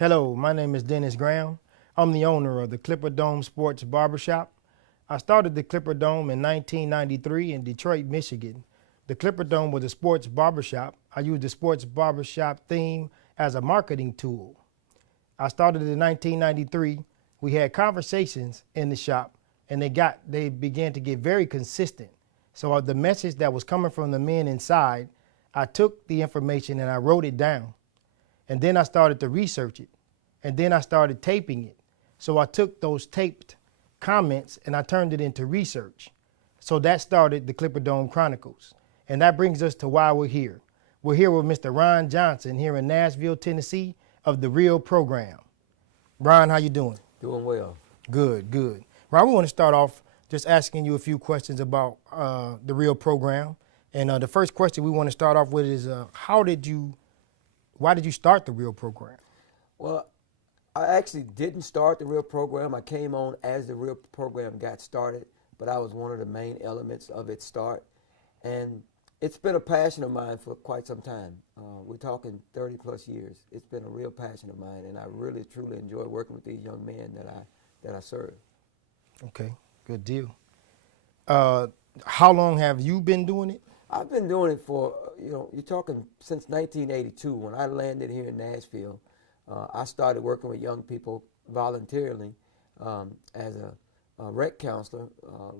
Hello, my name is Dennis Graham. I'm the owner of the Clipperdome Sports Barbershop. I started the Clipperdome in 1993 in Detroit, Michigan. The Clipperdome was a sports barbershop. I used the sports barbershop theme as a marketing tool. I started in 1993. We had conversations in the shop, and they began to get very consistent. So the message that was coming from the men inside, I took the information and I wrote it down. And then I started to research it. And then I started taping it. So I took those taped comments and I turned it into research. So that started the Clipperdome Chronicles. And that brings us to why we're here. We're here with Mr. Ron Johnson here in Nashville, Tennessee of the R.E.A.L program. Ron, how you doing? Doing well. Good, good. Ron, we want to start off just asking you a few questions about the R.E.A.L program. And the first question we want to start off with is why did you start the R.E.A.L program? Well, I actually didn't start the R.E.A.L program. I came on as the R.E.A.L program got started, but I was one of the main elements of its start. And it's been a passion of mine for quite some time. We're talking 30 plus years. It's been a real passion of mine, and I really, truly enjoy working with these young men that I serve. Okay, good deal. How long have you been doing it? I've been doing it for, you're talking since 1982. When I landed here in Nashville, I started working with young people voluntarily as a R.E.A.L counselor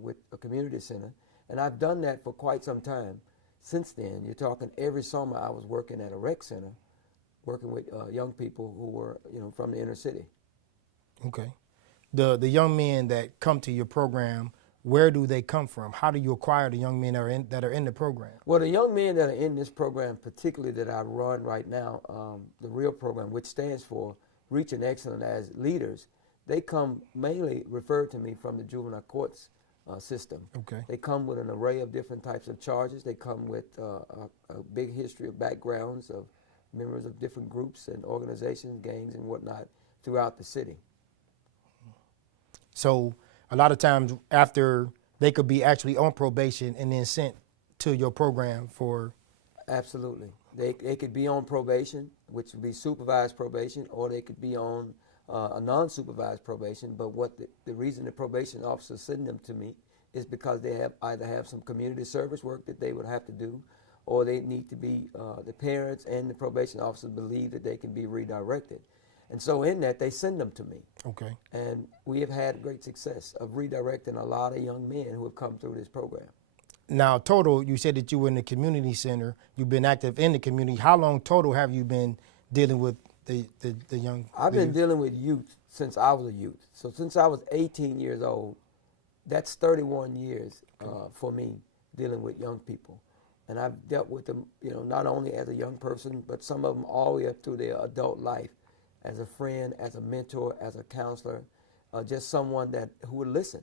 with a community center. And I've done that for quite some time. Since then, you're talking every summer I was working at a R.E.A.L center, working with young people who were, from the inner city. Okay. The young men that come to your program, where do they come from? How do you acquire the young men that are in the program? Well, the young men that are in this program, particularly that I run right now, the R.E.A.L program, which stands for Reaching Excellence as Leaders, they come mainly referred to me from the juvenile courts system. Okay. They come with an array of different types of charges. They come with a big history of backgrounds of members of different groups and organizations, gangs and whatnot throughout the city. So a lot of times after they could be actually on probation and then sent to your program for... Absolutely. They could be on probation, which would be supervised probation, or they could be on a non-supervised probation. But what the reason the probation officers send them to me is because they either have some community service work that they would have to do, or they need to be, the parents and the probation officers believe that they can be redirected. And so in that, they send them to me. Okay. And we have had great success of redirecting a lot of young men who have come through this program. Now, total, you said that you were in the community center. You've been active in the community. How long total have you been dealing with the young? I've been dealing with youth since I was a youth. So since I was 18 years old, that's 31 years for me dealing with young people. And I've dealt with them, not only as a young person, but some of them all the way up through their adult life, as a friend, as a mentor, as a counselor, just someone who would listen.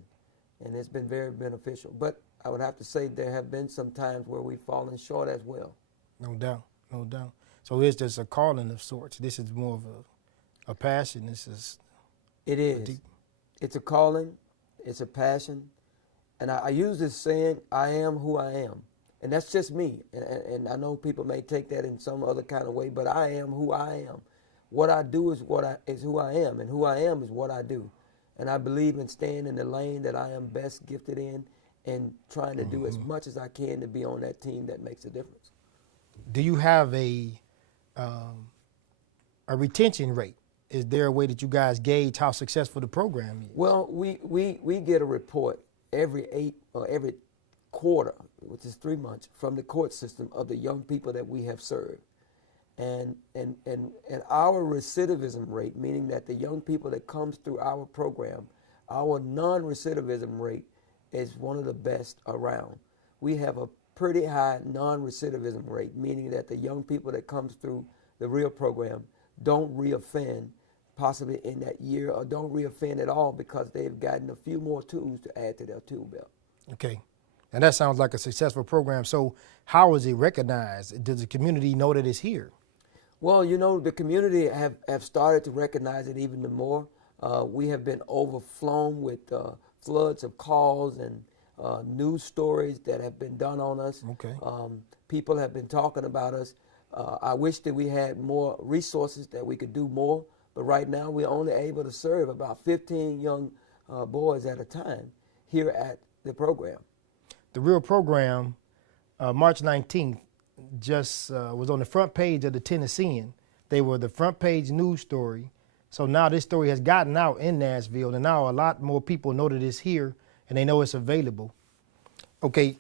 And it's been very beneficial. But I would have to say there have been some times where we've fallen short as well. No doubt, no doubt. So it's just a calling of sorts. This is more of a passion. It is. It's a calling. It's a passion. And I use this saying, I am who I am. And that's just me. And I know people may take that in some other kind of way, but I am who I am. What I do is who I am, and who I am is what I do. And I believe in staying in the lane that I am best gifted in and trying to do as much as I can to be on that team that makes a difference. Do you have a retention rate? Is there a way that you guys gauge how successful the program is? Well, we get a report every quarter, which is 3 months, from the court system of the young people that we have served. And our recidivism rate, meaning that the young people that comes through our program, our non-recidivism rate is one of the best around. We have a pretty high non-recidivism rate, meaning that the young people that comes through the R.E.A.L program don't reoffend possibly in that year, or don't reoffend at all because they've gotten a few more tools to add to their tool belt. Okay. And that sounds like a successful program. So how is it recognized? Does the community know that it's here? Well, the community have started to recognize it even more. We have been overflown with floods of calls and news stories that have been done on us. Okay. People have been talking about us. I wish that we had more resources that we could do more, But right now, we're only able to serve about 15 young boys at a time here at the program. The R.E.A.L program, March 19th, just was on the front page of the Tennessean. They were the front page news story. So now this story has gotten out in Nashville, and now a lot more people know that it's here and they know it's available. Okay,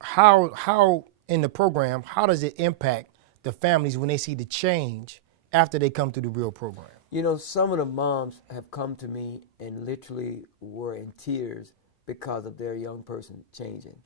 how in the program, how does it impact the families when they see the change after they come through the R.E.A.L program? You know, some of the moms have come to me and literally were in tears because of their young person changing.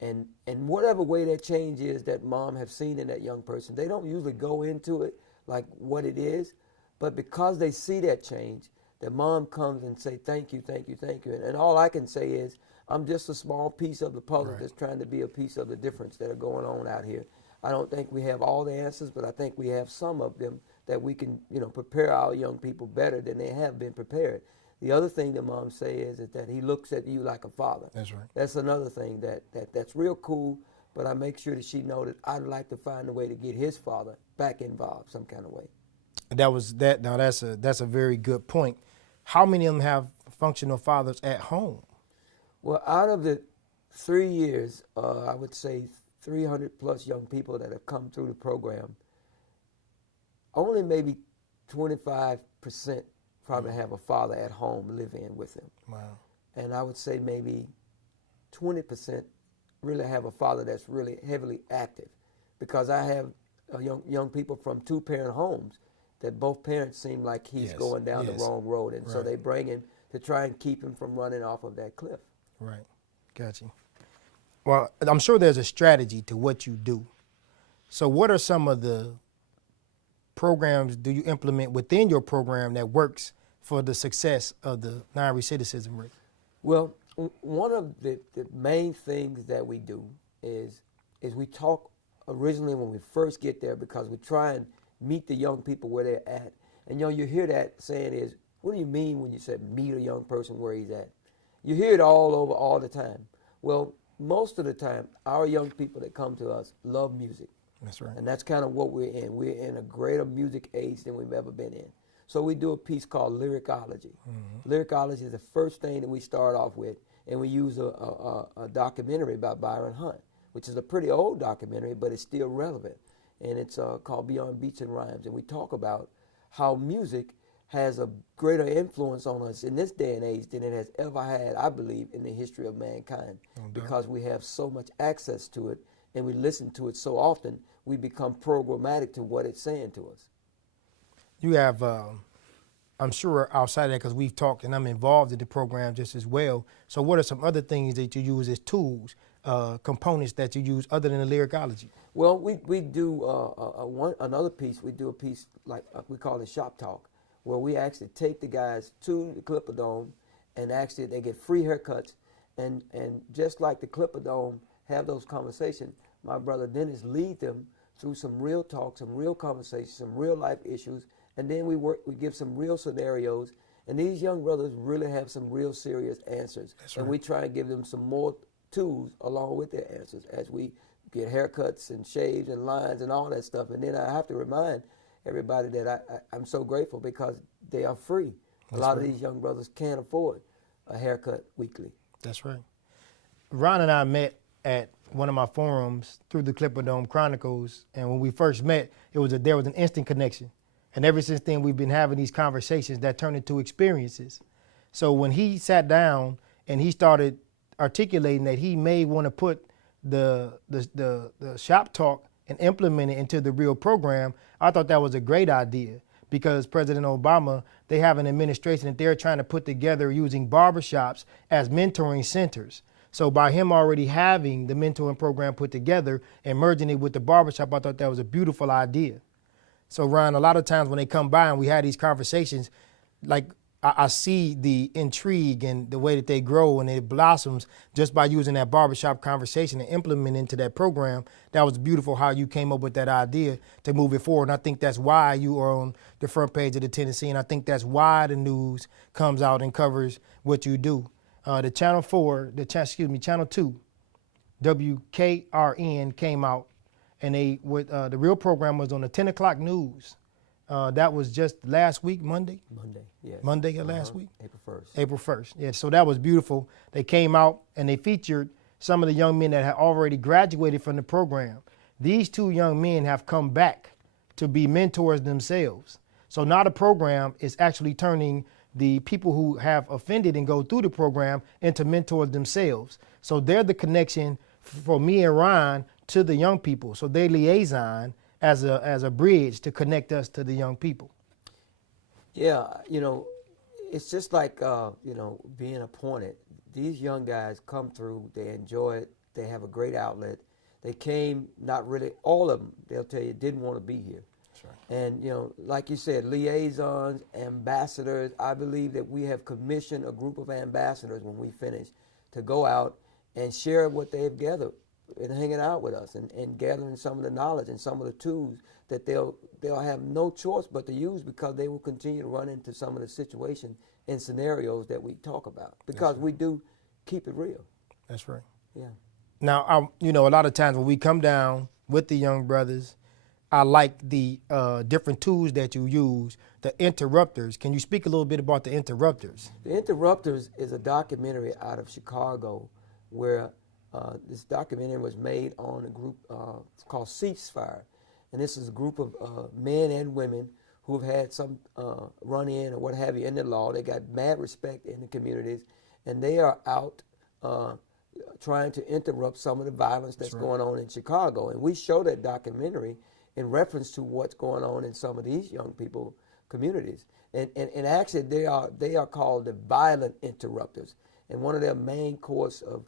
And whatever way that change is that mom have seen in that young person, they don't usually go into it like what it is, but because they see that change, the mom comes and say, thank you, thank you, thank you. And all I can say is, I'm just a small piece of the puzzle Right. that's trying to be a piece of the difference that are going on out here. I don't think we have all the answers, but I think we have some of them that we can, prepare our young people better than they have been prepared. The other thing that mom say is that he looks at you like a father. That's right. That's another thing that's real cool, but I make sure that she know that I'd like to find a way to get his father back involved some kind of way. Now that's a very good point. How many of them have functional fathers at home? Well, out of the 3 years, I would say 300 plus young people that have come through the program, only maybe 25% probably have a father at home live in with them. Wow. And I would say maybe 20% really have a father that's really heavily active, because I have young people from 2-parent homes that both parents seem like he's Yes, going down yes. the wrong road, and so Right. they bring him to try and keep him from running off of that cliff. Right. Got you. Well, I'm sure there's a strategy to what you do. So what are some of the programs do you implement within your program that works for the success of the non-recidivism rate? Well, one of the main things that we do is we talk originally when we first get there, because we try and meet the young people where they're at. And you hear that saying is, what do you mean when you said meet a young person where he's at? You hear it all over all the time. Well, most of the time, our young people that come to us love music. That's right. And that's kind of what we're in. We're in a greater music age than we've ever been in. So we do a piece called Lyricology. Mm-hmm. Lyricology is the first thing that we start off with, and we use a documentary by Byron Hunt, which is a pretty old documentary, but it's still relevant. And it's called Beyond Beats and Rhymes. And we talk about how music has a greater influence on us in this day and age than it has ever had, I believe, in the history of mankind. Because we have so much access to it, and we listen to it so often, we become programmatic to what it's saying to us. You have, I'm sure outside of that, because we've talked and I'm involved in the program just as well. So what are some other things that you use as tools, components that you use other than the lyricology? Well, we do another piece. We do a piece like we call it Shop Talk, where we actually take the guys to the Clipperdome, and actually they get free haircuts. And just like the Clipperdome have those conversations, my brother Dennis lead them through some real talk, some real conversations, some real life issues, and then we give some real scenarios, and these young brothers really have some real serious answers. That's and right. we try and give them some more tools along with their answers as we get haircuts and shaves and lines and all that stuff. And then I have to remind everybody that I'm so grateful because they are free. That's a lot right. of these young brothers can't afford a haircut weekly. That's right. Ron and I met at one of my forums through the Clipperdome Chronicles, and when we first met, there was an instant connection. And ever since then, we've been having these conversations that turned into experiences. So when he sat down and he started articulating that he may want to put the shop talk and implement it into the R.E.A.L program, I thought that was a great idea, because President Obama, they have an administration that they're trying to put together using barbershops as mentoring centers. So by him already having the mentoring program put together and merging it with the barbershop, I thought that was a beautiful idea. So Ron, a lot of times when they come by and we had these conversations, like I see the intrigue and the way that they grow and it blossoms just by using that barbershop conversation and implementing into that program. That was beautiful how you came up with that idea to move it forward. And I think that's why you are on the front page of the Tennessee, and I think that's why the news comes out and covers what you do. The Channel 2, WKRN came out, and the R.E.A.L program was on the 10 o'clock news That was just last week, Monday. Monday, yes. Monday of last week? April 1st. April 1st. Yeah, so that was beautiful. They came out and they featured some of the young men that had already graduated from the program. These two young men have come back to be mentors themselves. So now the program is actually turning the people who have offended and go through the program into mentors themselves. So they're the connection for me and Ron to the young people. So they liaison as a bridge to connect us to the young people. Yeah, it's just like, being appointed. These young guys come through, they enjoy it, they have a great outlet. They came, not really, all of them, they'll tell you, didn't want to be here. That's right. And, like you said, liaisons, ambassadors, I believe that we have commissioned a group of ambassadors when we finish to go out and share what they've gathered and hanging out with us and gathering some of the knowledge and some of the tools that they'll have no choice but to use, because they will continue to run into some of the situations and scenarios that we talk about, because we do keep it real. That's right. Yeah. Now, a lot of times when we come down with the young brothers, I like the different tools that you use, the interrupters. Can you speak a little bit about the interrupters? The Interrupters is a documentary out of Chicago where this documentary was made on a group it's called Ceasefire. And this is a group of men and women who have had some run-in or what have you in the law. They got mad respect in the communities, and they are out trying to interrupt some of the violence that's going on in Chicago. And we show that documentary in reference to what's going on in some of these young people communities. And actually they are called the violent interrupters. And one of their main course of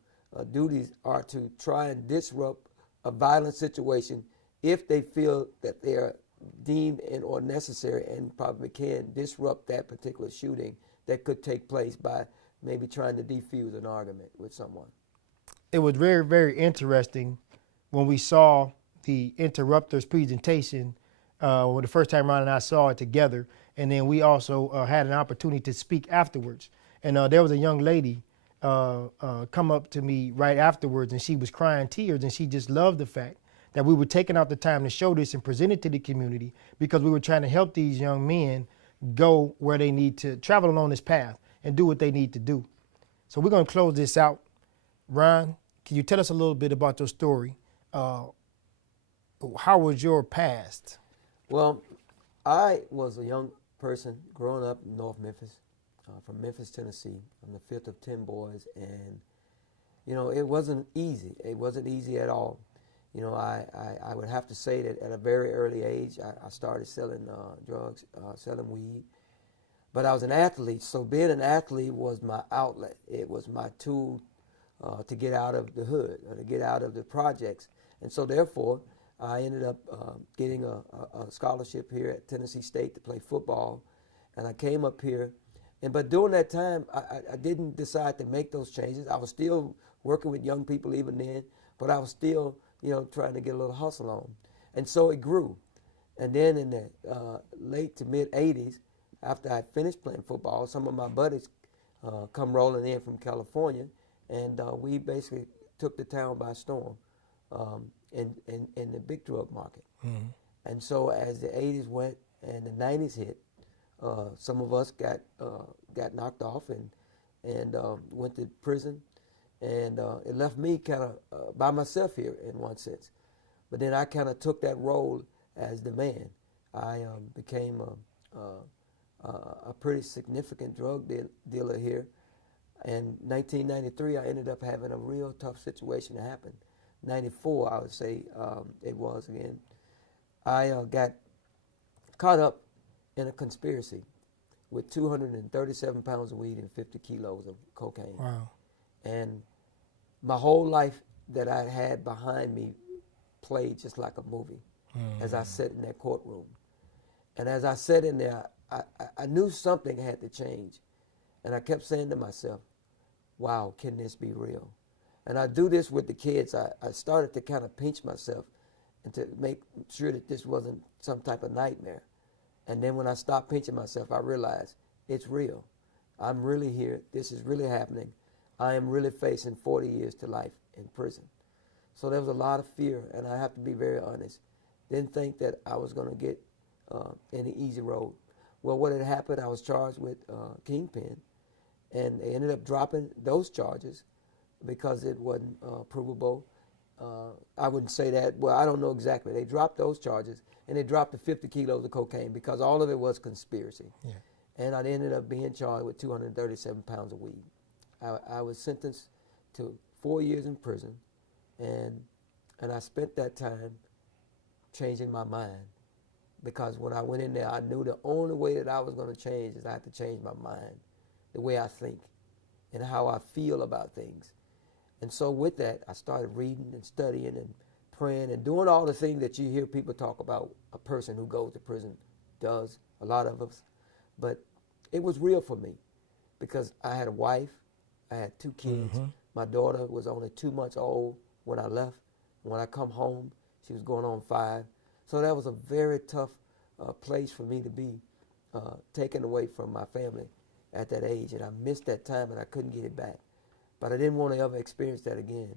duties are to try and disrupt a violent situation if they feel that they are deemed or necessary, and probably can disrupt that particular shooting that could take place by maybe trying to defuse an argument with someone. It was very, very interesting when we saw the interrupters presentation when the first time Ron and I saw it together, and then we also had an opportunity to speak afterwards. And there was a young lady come up to me right afterwards, and she was crying tears, and she just loved the fact that we were taking out the time to show this and present it to the community, because we were trying to help these young men go where they need to travel along this path and do what they need to do. So we're going to close this out. Ron, can you tell us a little bit about your story? How was your past? Well, I was a young person growing up in North Memphis, from Memphis, Tennessee. I'm the fifth of 10 boys, and, it wasn't easy. It wasn't easy at all. I would have to say that at a very early age, I started selling drugs, selling weed. But I was an athlete, so being an athlete was my outlet. It was my tool to get out of the hood, or to get out of the projects. And so therefore, I ended up getting a scholarship here at Tennessee State to play football. And I came up here. But during that time, I didn't decide to make those changes. I was still working with young people even then, but I was still trying to get a little hustle on. And so it grew. And then in the late to mid 80s, after I finished playing football, some of my buddies come rolling in from California, and we basically took the town by storm in the big drug market. Mm-hmm. And so as the 80s went and the 90s hit, some of us got knocked off and went to prison. And it left me kind of by myself here in one sense. But then I kind of took that role as the man. I became a pretty significant drug dealer here. And 1993, I ended up having a real tough situation happen. 94, I would say it was again. I got caught up in a conspiracy with 237 pounds of weed and 50 kilos of cocaine. Wow. And my whole life that I had behind me played just like a movie as I sat in that courtroom. And as I sat in there, I knew something had to change. And I kept saying to myself, wow, can this be real? And I do this with the kids. I started to kind of pinch myself and to make sure that this wasn't some type of nightmare. And then when I stopped pinching myself, I realized it's real. I'm really here. This is really happening. I am really facing 40 years to life in prison. So there was a lot of fear, and I have to be very honest. Didn't think that I was going to get any easy road. Well, what had happened, I was charged with kingpin, and they ended up dropping those charges because it wasn't provable. I wouldn't say that. Well, I don't know exactly. They dropped those charges, and they dropped the 50 kilos of cocaine because all of it was conspiracy. Yeah. And I ended up being charged with 237 pounds of weed. I was sentenced to 4 years in prison, and I spent that time changing my mind, because when I went in there, I knew the only way that I was going to change is I had to change my mind, the way I think, and how I feel about things. And so with that, I started reading and studying and praying and doing all the things that you hear people talk about a person who goes to prison does, a lot of us. But it was real for me because I had a wife, I had 2 kids. Mm-hmm. My daughter was only 2 months old when I left. When I come home, she was going on 5. So that was a very tough place for me to be taken away from my family at that age. And I missed that time and I couldn't get it back. But I didn't want to ever experience that again.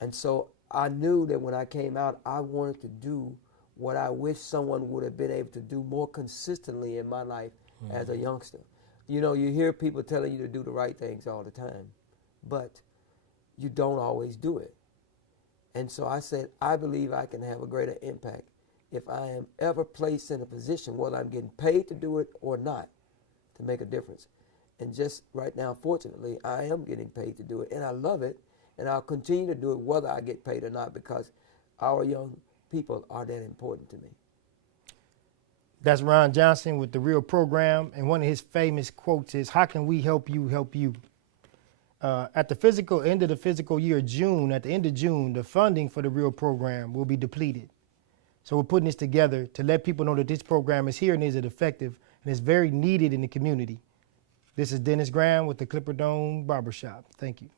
And so I knew that when I came out, I wanted to do what I wish someone would have been able to do more consistently in my life as a youngster. You know, you hear people telling you to do the right things all the time, but you don't always do it. And so I said, I believe I can have a greater impact if I am ever placed in a position, whether I'm getting paid to do it or not, to make a difference. And just right now, fortunately, I am getting paid to do it, and I love it, and I'll continue to do it whether I get paid or not, because our young people are that important to me. That's Ron Johnson with the R.E.A.L program, and one of his famous quotes is, "How can we help you help you?" At the end of the fiscal year, June, at the end of June, the funding for the R.E.A.L program will be depleted. So we're putting this together to let people know that this program is here and is effective, and it's very needed in the community. This is Dennis Graham with the Clipperdome Barbershop. Thank you.